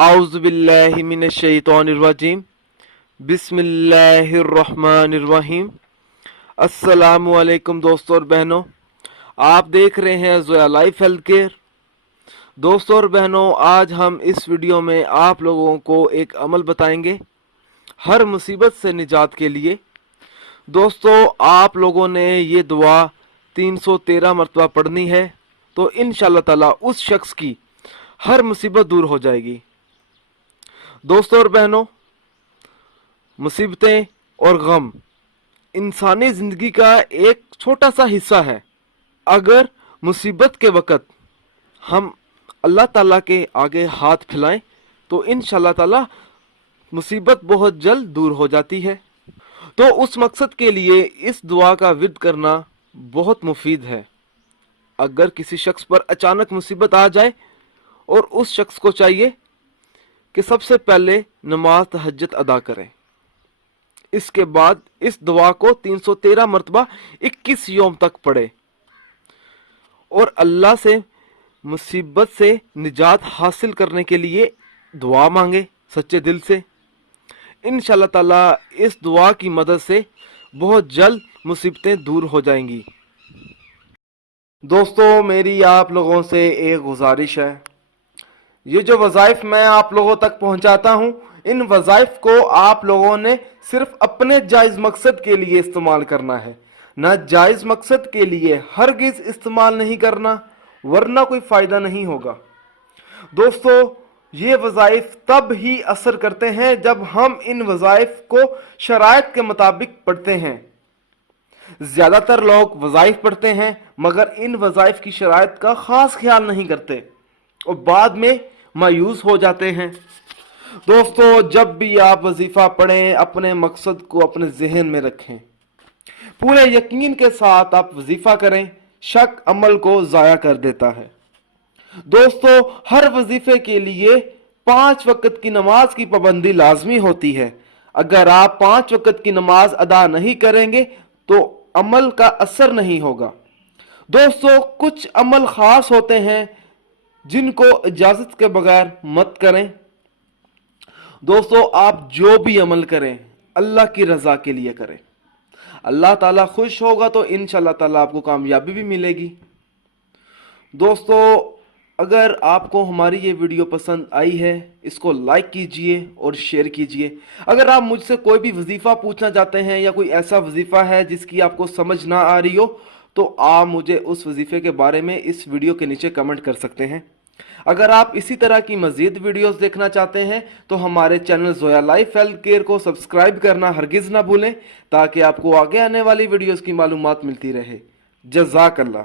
आउज़ुबिल्लाहि मिनश्शैतानिर्रजीम बिस्मिल्लाहिर्रहमानिर्रहीम। अस्सलामु अलैकुम दोस्तों और बहनों, आप देख रहे हैं ज़ोया लाइफ हेल्थ केयर। दोस्तों और बहनों, आज हम इस वीडियो में आप लोगों को एक अमल बताएंगे हर मुसीबत से निजात के लिए। दोस्तों, आप लोगों ने ये दुआ 313 मरतबा पढ़नी है तो इंशाअल्लाह ताला उस शख्स की हर मुसीबत दूर हो जाएगी। दोस्तों और बहनों, मुसीबतें और गम इंसानी ज़िंदगी का एक छोटा सा हिस्सा है। अगर मुसीबत के वक़्त हम अल्लाह ताला के आगे हाथ फैलाएं तो इंशाअल्लाह ताला मुसीबत बहुत जल्द दूर हो जाती है। तो उस मकसद के लिए इस दुआ का विर्द करना बहुत मुफीद है। अगर किसी शख्स पर अचानक मुसीबत आ जाए और उस शख्स को चाहिए कि सबसे पहले नमाज तहज्जुद अदा करें, इसके बाद इस दुआ को 313 मरतबा 21 यौम तक पढ़े और अल्लाह से मुसीबत से निजात हासिल करने के लिए दुआ मांगे सच्चे दिल से। इंशाअल्लाह ताला इस दुआ की मदद से बहुत जल्द मुसीबतें दूर हो जाएंगी। दोस्तों, मेरी आप लोगों से एक गुजारिश है, ये जो वज़ाइफ मैं आप लोगों तक पहुंचाता हूं, इन वज़ाइफ को आप लोगों ने सिर्फ अपने जायज़ मकसद के लिए इस्तेमाल करना है, ना जायज़ मकसद के लिए हरगिज़ इस्तेमाल नहीं करना, वरना कोई फ़ायदा नहीं होगा। दोस्तों, ये वज़ाइफ तब ही असर करते हैं जब हम इन वज़ाइफ को शराइत के मुताबिक पढ़ते हैं। ज़्यादातर लोग वज़ाइफ पढ़ते हैं मगर इन वज़ाइफ की शराइत का ख़ास ख्याल नहीं करते और बाद में मायूस हो जाते हैं। दोस्तों, जब भी आप वजीफा पढ़ें अपने मकसद को अपने जहन में रखें, पूरे यकीन के साथ आप वजीफा करें, शक अमल को ज़ाया कर देता है। दोस्तों, हर वजीफे के लिए 5 वक्त की नमाज की पाबंदी लाजमी होती है। अगर आप 5 वक्त की नमाज अदा नहीं करेंगे तो अमल का असर नहीं होगा। दोस्तों, कुछ अमल खास होते हैं जिनको इजाजत के बगैर मत करें। दोस्तों, आप जो भी अमल करें अल्लाह की रजा के लिए करें। अल्लाह ताला खुश होगा तो इंशाअल्लाह ताला आपको कामयाबी भी मिलेगी। दोस्तों, अगर आपको हमारी ये वीडियो पसंद आई है, इसको लाइक कीजिए और शेयर कीजिए। अगर आप मुझसे कोई भी वजीफ़ा पूछना चाहते हैं या कोई ऐसा वजीफ़ा है जिसकी आपको समझ ना आ रही हो तो आप मुझे उस वजीफ़े के बारे में इस वीडियो के नीचे कमेंट कर सकते हैं। अगर आप इसी तरह की मज़ीद वीडियोस देखना चाहते हैं तो हमारे channel Zoya life health care को सब्सक्राइब करना हरगिज़ ना भूलें ताकि आपको आगे आने वाली वीडियोस की मालूमात मिलती रहे। जज़ाकल्लाह।